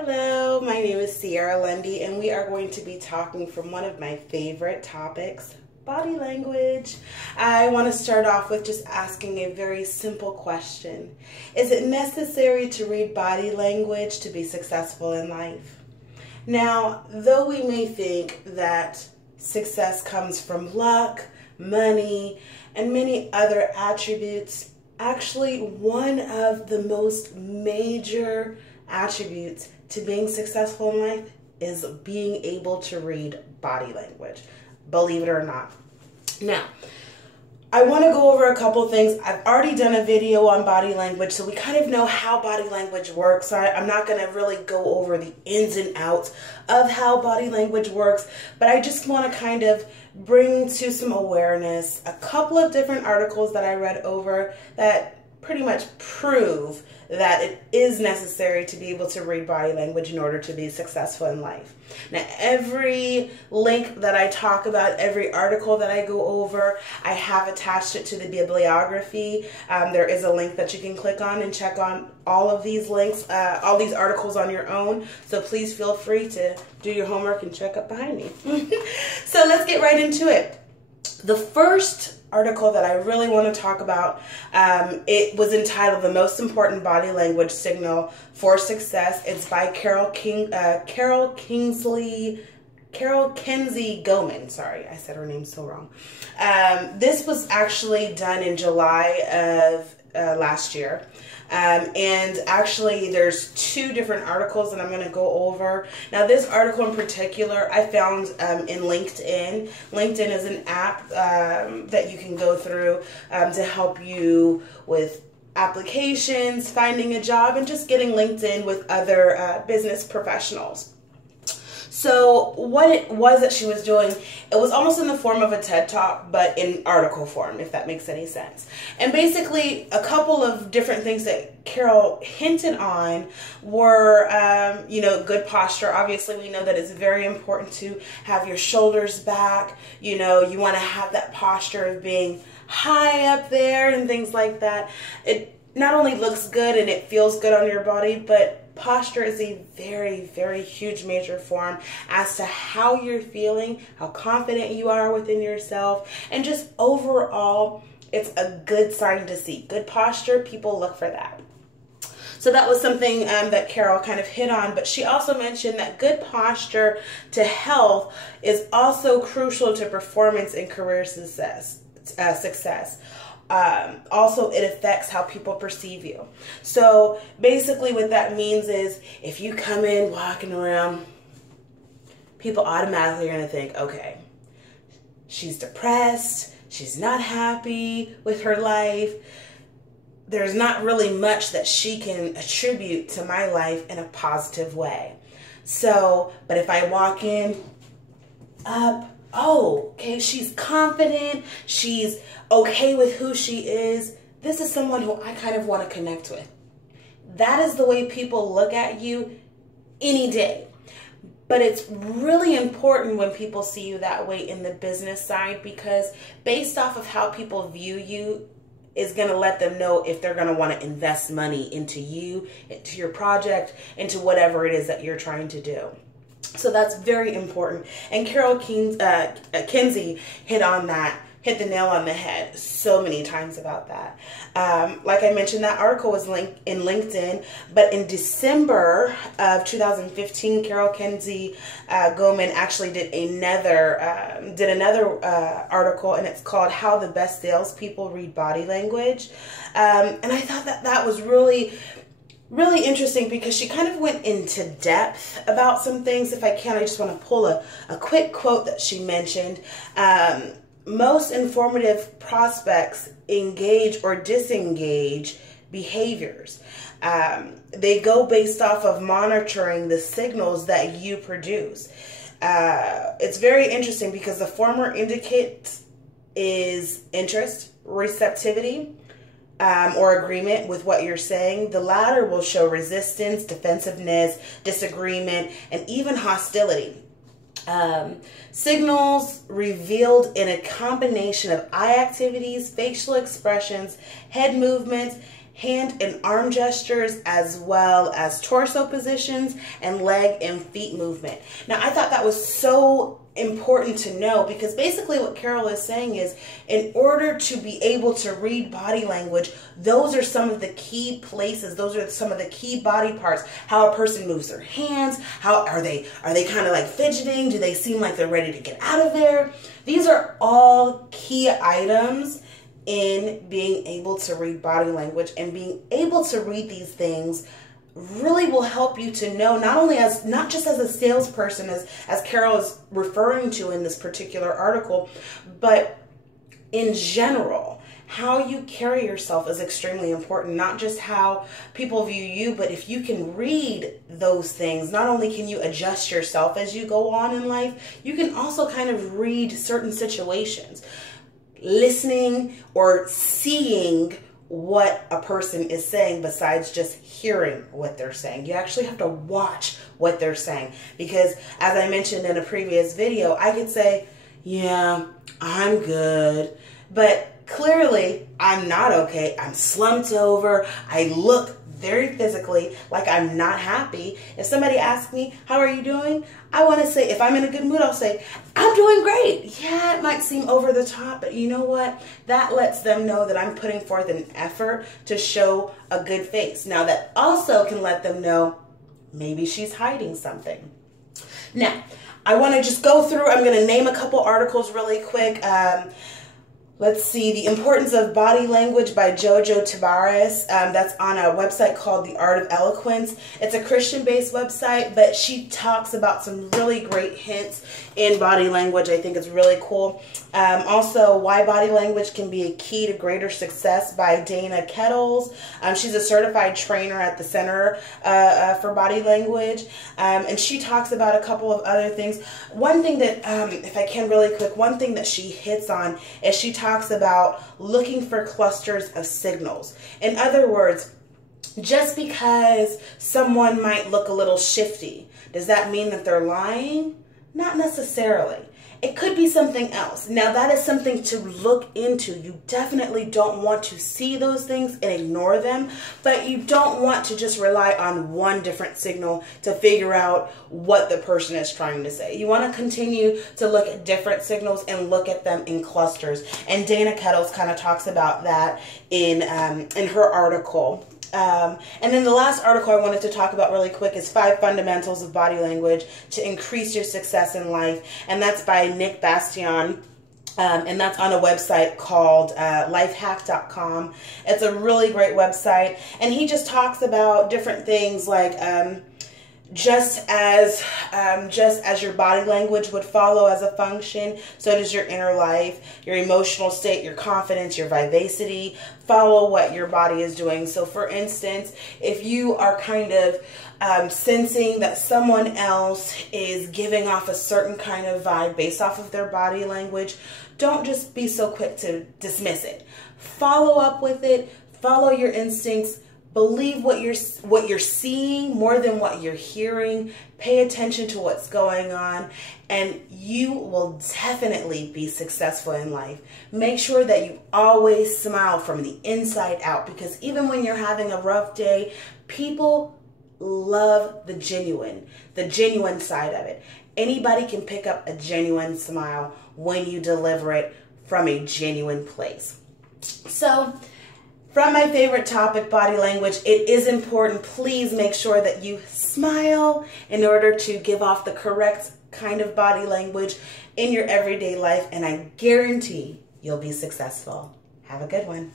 Hello, my name is Sierra Lundy, and we are going to be talking from one of my favorite topics, body language. I want to start off with just asking a very simple question. Is it necessary to read body language to be successful in life? Now, though we may think that success comes from luck, money, and many other attributes, actually one of the most major attributes to being successful in life is being able to read body language, believe it or not. Now, I want to go over a couple things. I've already done a video on body language, so we kind of know how body language works. So I'm not going to really go over the ins and outs of how body language works, but I just want to kind of bring to some awareness a couple of different articles that I read over that pretty much prove that it is necessary to be able to read body language in order to be successful in life. Now, every link that I talk about, every article that I go over, I have attached it to the bibliography. There is a link that you can click on and check on all of these links, all these articles on your own. So please feel free to do your homework and check up behind me. So let's get right into it. The first article that I really want to talk about, it was entitled "The Most Important Body Language Signal for Success." It's by Carol Kinsey Goman. Sorry, I said her name so wrong. This was actually done in July of last year. And actually there's two different articles that I'm going to go over. Now, this article in particular I found in LinkedIn. LinkedIn is an app that you can go through to help you with applications, finding a job, and just getting linked in with other business professionals. So what it was that she was doing, it was almost in the form of a TED Talk, but in article form, if that makes any sense. And basically, a couple of different things that Carol hinted on were, good posture. Obviously, we know that it's very important to have your shoulders back. You want to have that posture of being high up there and things like that. It not only looks good and it feels good on your body, but posture is a very, very huge major form as to how you're feeling, how confident you are within yourself, and just overall, it's a good sign to see. Good posture, people look for that. So that was something that Carol kind of hit on, but she also mentioned that good posture to health is also crucial to performance and career success. Also, it affects how people perceive you. So basically what that means is if you come in walking around, people automatically are going to think, okay, she's depressed, she's not happy with her life, there's not really much that she can attribute to my life in a positive way. So, but if I walk in up, oh, okay, she's confident, she's okay with who she is, this is someone who I kind of want to connect with. That is the way people look at you any day. But it's really important when people see you that way in the business side, because based off of how people view you is going to let them know if they're going to want to invest money into you, into your project, into whatever it is that you're trying to do. So that's very important. And Carol Kinsey hit the nail on the head so many times about that. Like I mentioned, that article was linked in LinkedIn, but in December of 2015, Carol Kinsey Goman actually did another article, and it's called "How the Best Salespeople Read Body Language." And I thought that was really interesting because she kind of went into depth about some things. If I can, I just want to pull a quick quote that she mentioned. Most informative prospects engage or disengage behaviors. They go based off of monitoring the signals that you produce. It's very interesting because the former indicates is interest, receptivity, or agreement with what you're saying. The latter will show resistance, defensiveness, disagreement, and even hostility. Signals revealed in a combination of eye activities, facial expressions, head movements, hand and arm gestures, as well as torso positions and leg and feet movement. Now, I thought that was so important to know, because basically what Carol is saying is, in order to be able to read body language, those are some of the key places, those are some of the key body parts. How a person moves their hands, how are they kind of like fidgeting, do they seem like they're ready to get out of there? These are all key items in being able to read body language, and being able to read these things really will help you to know, not just as a salesperson, as Carol is referring to in this particular article, but in general. How you carry yourself is extremely important, not just how people view you, but if you can read those things, not only can you adjust yourself as you go on in life, you can also kind of read certain situations. Listening or seeing what a person is saying besides just hearing what they're saying. You actually have to watch what they're saying, because as I mentioned in a previous video, I could say, yeah, I'm good, but clearly I'm not okay. I'm slumped over. I look very physically like I'm not happy. If somebody asks me, how are you doing? I want to say, if I'm in a good mood, I'll say, I'm doing great. Yeah, it might seem over the top, but you know what? That lets them know that I'm putting forth an effort to show a good face. Now, that also can let them know maybe she's hiding something. Now, I want to just go through, I'm going to name a couple articles really quick. Let's see, The Importance of Body Language by Jojo Tabares. That's on a website called The Art of Eloquence. It's a Christian-based website, but she talks about some really great hints in body language. I think it's really cool. Also, Why Body Language Can Be a Key to Greater Success by Dana Kettles. She's a certified trainer at the Center for Body Language. And she talks about a couple of other things. One thing that, if I can really quick, one thing that she hits on is she talks about looking for clusters of signals. In other words, just because someone might look a little shifty, does that mean that they're lying? Not necessarily. It could be something else. Now, that is something to look into. You definitely don't want to see those things and ignore them, but you don't want to just rely on one different signal to figure out what the person is trying to say. You want to continue to look at different signals and look at them in clusters. And Dana Kettles kind of talks about that in her article. And then the last article I wanted to talk about really quick is 5 Fundamentals of Body Language to Increase Your Success in Life. And that's by Nick Bastion. And that's on a website called lifehack.com. It's a really great website. And he just talks about different things like just as your body language would follow as a function, so does your inner life, your emotional state, your confidence, your vivacity, follow what your body is doing. So for instance, if you are kind of sensing that someone else is giving off a certain kind of vibe based off of their body language, don't just be so quick to dismiss it. Follow up with it, follow your instincts. Believe what you're seeing more than what you're hearing. Pay attention to what's going on, and you will definitely be successful in life. Make sure that you always smile from the inside out, because even when you're having a rough day, people love the genuine side of it. Anybody can pick up a genuine smile when you deliver it from a genuine place. So, from my favorite topic, body language, it is important. Please make sure that you smile in order to give off the correct kind of body language in your everyday life, and I guarantee you'll be successful. Have a good one.